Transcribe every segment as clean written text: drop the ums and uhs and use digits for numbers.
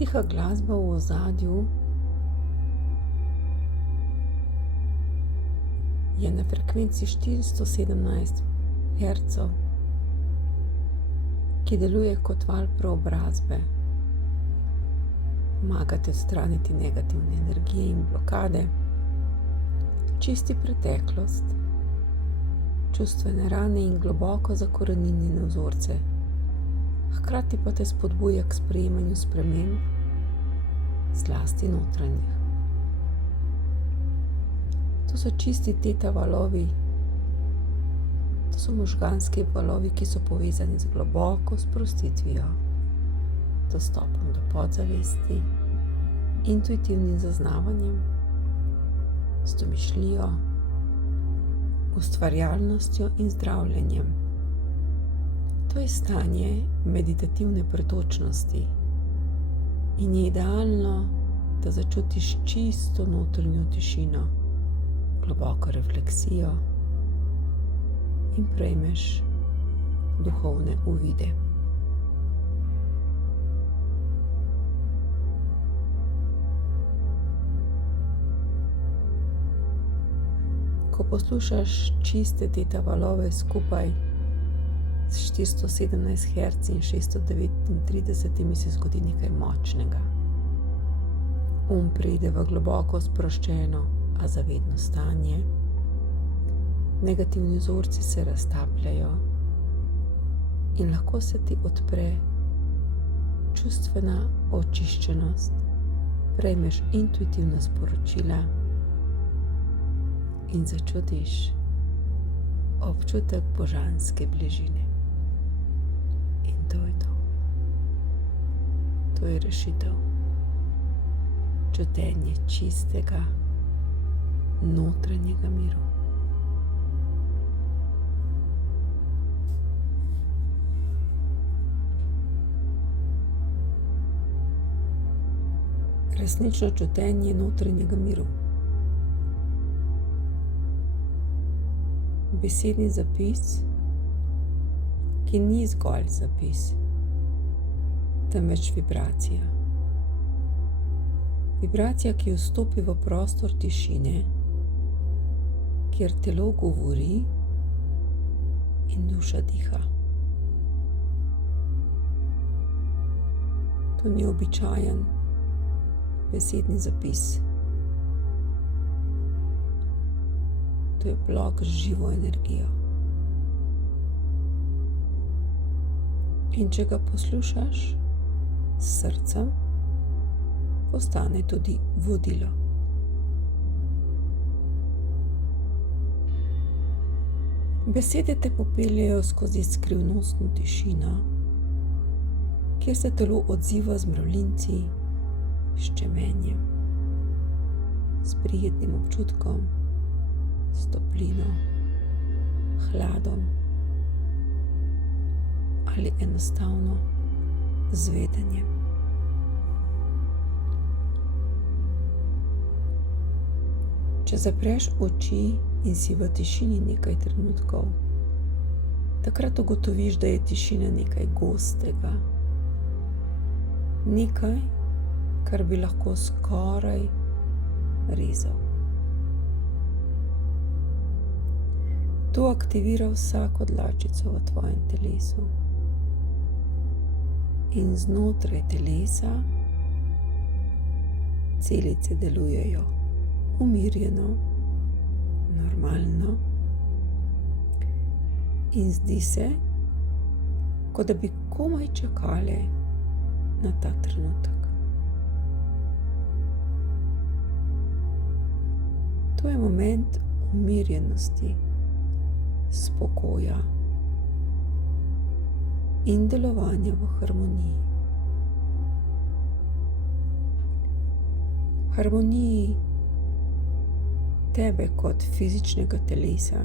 Tiha glasba v ozadju je na frekvenci 417 Hz, ki deluje kot val preobrazbe. Pomaga ti odstraniti negativne energije in blokade, čisti preteklost, čustvene rane in globoko zakoreninjene vzorce. Hkrati pa te spodbuja k sprejemanju sprememb, zlasti notranjih. To so čisti teta valovi, to so možganski valovi, ki so povezani z globoko sprostitvijo, dostopom do podzavesti, intuitivnim zaznavanjem, s domišljijo, ustvarjalnostjo in zdravljenjem. To je stanje meditativne pretočnosti in je idealno, da začutiš čisto notranjo tišino, globoko refleksijo in prejmeš duhovne uvide. Ko poslušaš čiste teta valove skupaj s 417 Hz in 639, se zgodi nekaj močnega. Pride v globoko sproščeno, a zavedno stanje. Negativni vzorci se raztapljajo in lahko se ti odpre čustvena očiščenost, prejmeš intuitivna sporočila in začutiš občutek božanske bližine. In to je to. To je rešitev. Čutenje čistega notranjega miru. Resnično čutenje notranjega miru. Besedni zapis, ki ni zgolj zapis, temveč vibracija. Vibracija, ki vstopi v prostor tišine, kjer telo govori in duša diha. To ni običajen besedni zapis. To je blok z živo energijo. In če ga poslušaš s srcem, postane tudi vodilo. Besede te popeljejo skozi skrivnostno tišino, kjer se telo odziva z mravljinci, ščemenjem, s prijetnim občutkom, s toplino, hladom ali enostavno z vedenjem. Če zapreš oči in si v tišini nekaj trenutkov, takrat ugotoviš, da je tišina nekaj gostega, nekaj, kar bi lahko skoraj rezal. To aktivira vsako dlačico v tvojem telesu in znotraj telesa celice delujejo umirjeno, normalno in zdi se, kot da bi komaj čakale na ta trenutek. To je moment umirjenosti, spokoja in delovanja v harmoniji. Harmoniji tebe kot fizičnega telesa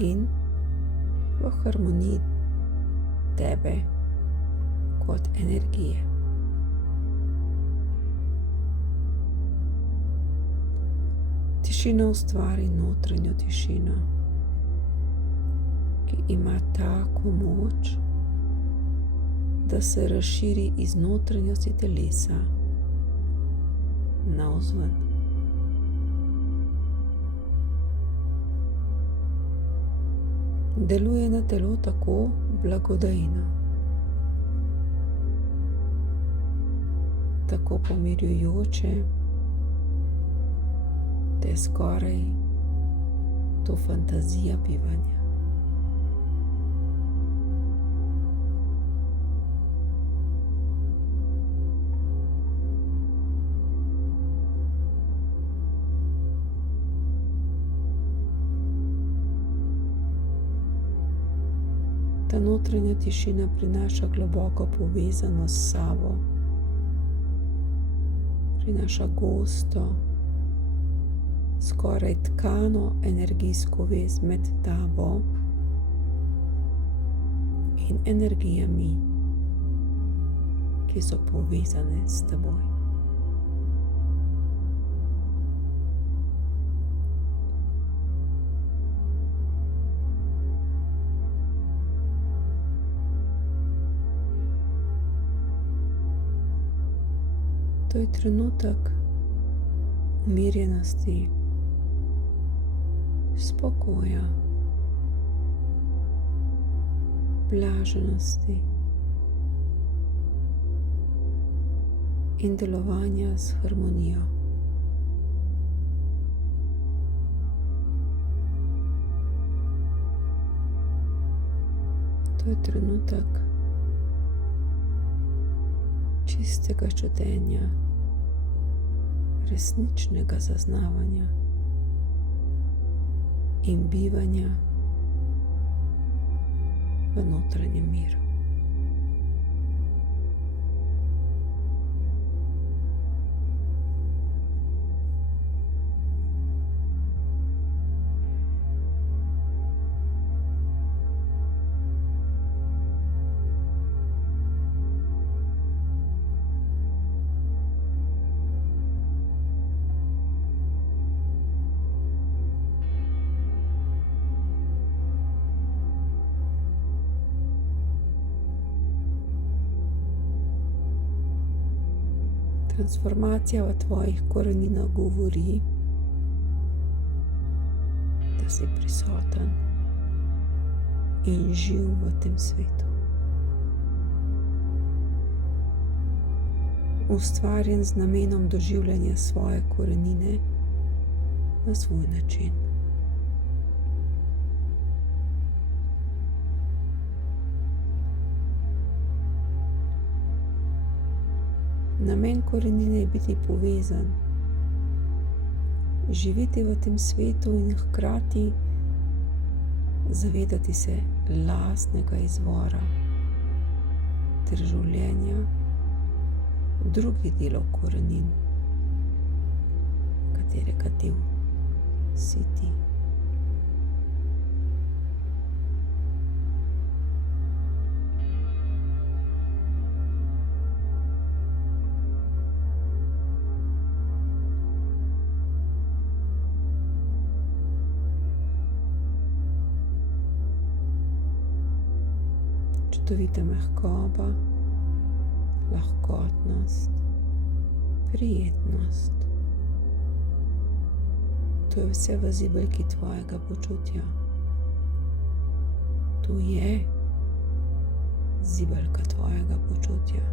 in v harmoniji tebe kot energije. Tišina ustvari notranjo tišino, ki ima tako moč, da se razširi iz notranjosti telesa navzven. Deluje na telo tako blagodejno, tako pomirjujoče, da je skoraj to fantazija bivanja. Ta notranja tišina prinaša globoko povezanost s sabo, prinaša gosto, skoraj tkano energijsko vez med tabo in energijami, ki so povezane s teboj. To je trenutek umirjenosti, spokoja, blaženosti in delovanja s harmonijo. To je trenutek čistega čutenja, resničnega zaznavanja in bivanja v notranjem miru. Transformacija v tvojih koreninah govori, da si prisoten in živ v tem svetu. Ustvarjen z namenom doživljanja svoje korenine na svoj način. Namen korenine je biti povezan, živeti v tem svetu in hkrati zavedati se lastnega izvora ter življenja drugih delov korenin, katerega del si ti. Čudovita mehkoba, lahkotnost, prijetnost. To je vse v zibelki tvojega počutja. To je zibelka tvojega počutja.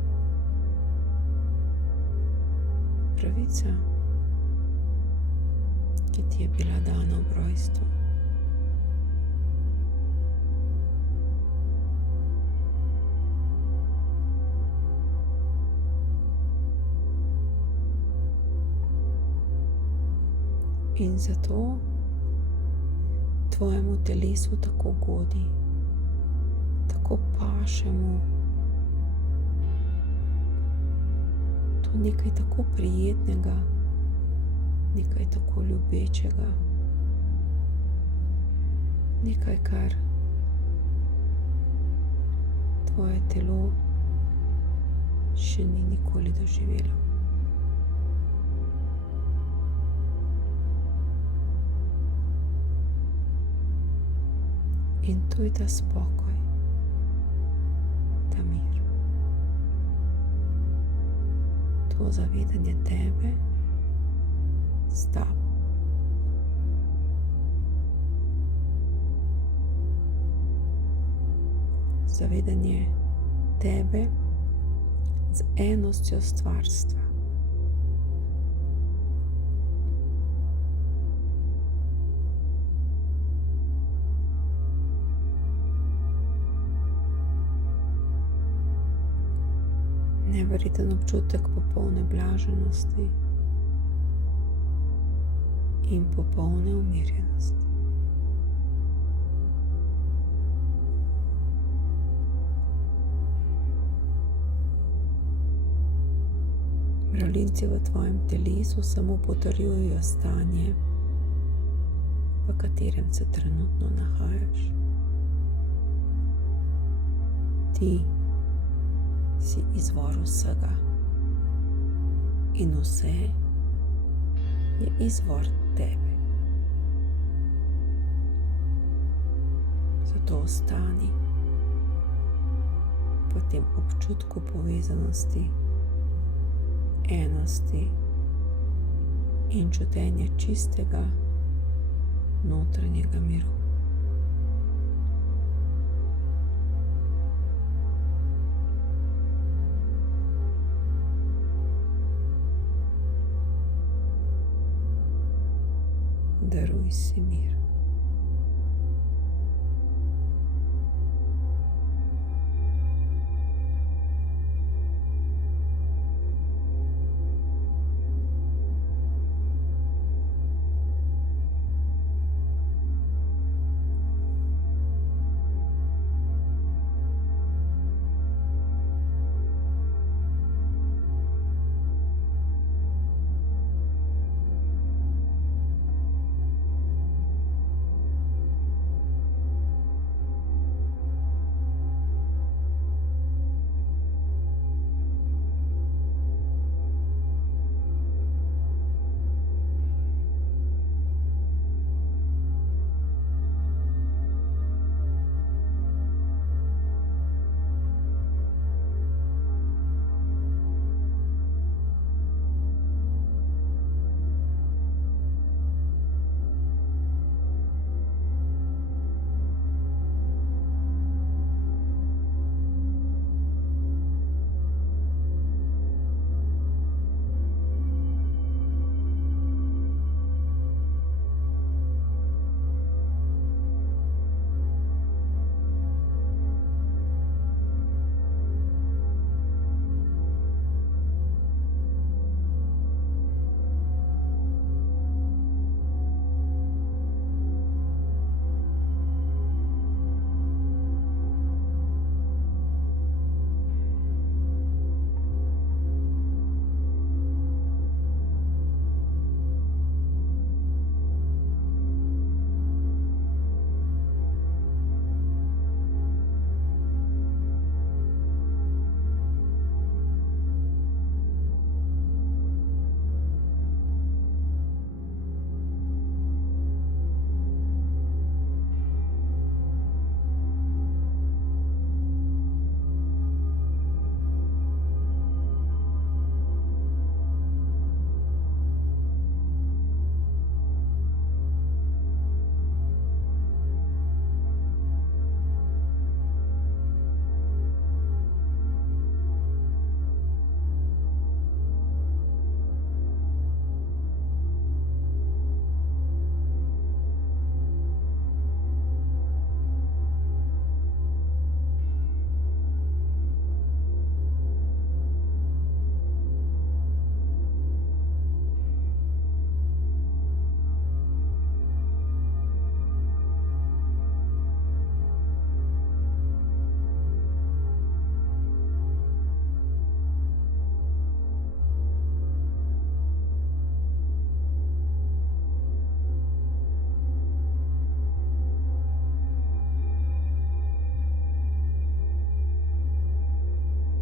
Pravica, ki ti je bila dana ob rojstvu. In zato tvojemu telesu tako godi, tako paše mu. To je nekaj tako prijetnega, nekaj tako ljubečega, nekaj, kar tvoje telo še ni nikoli doživelo. In to je ta spokoj, ta mir. tvoje zavedanje tebe s tabo. Zavedanje tebe z enostjo stvarstva. Neverjeten občutek popolne blaženosti in popolne umirjenosti. Mravljinci v tvojem telesu samo potrjujejo stanje, v katerem se trenutno nahajaš. Ti si izvor vsega in vse je izvor tebe. Zato ostani v tem občutku povezanosti, enosti in čutenja čistega notranjega miru. Daruj si mir.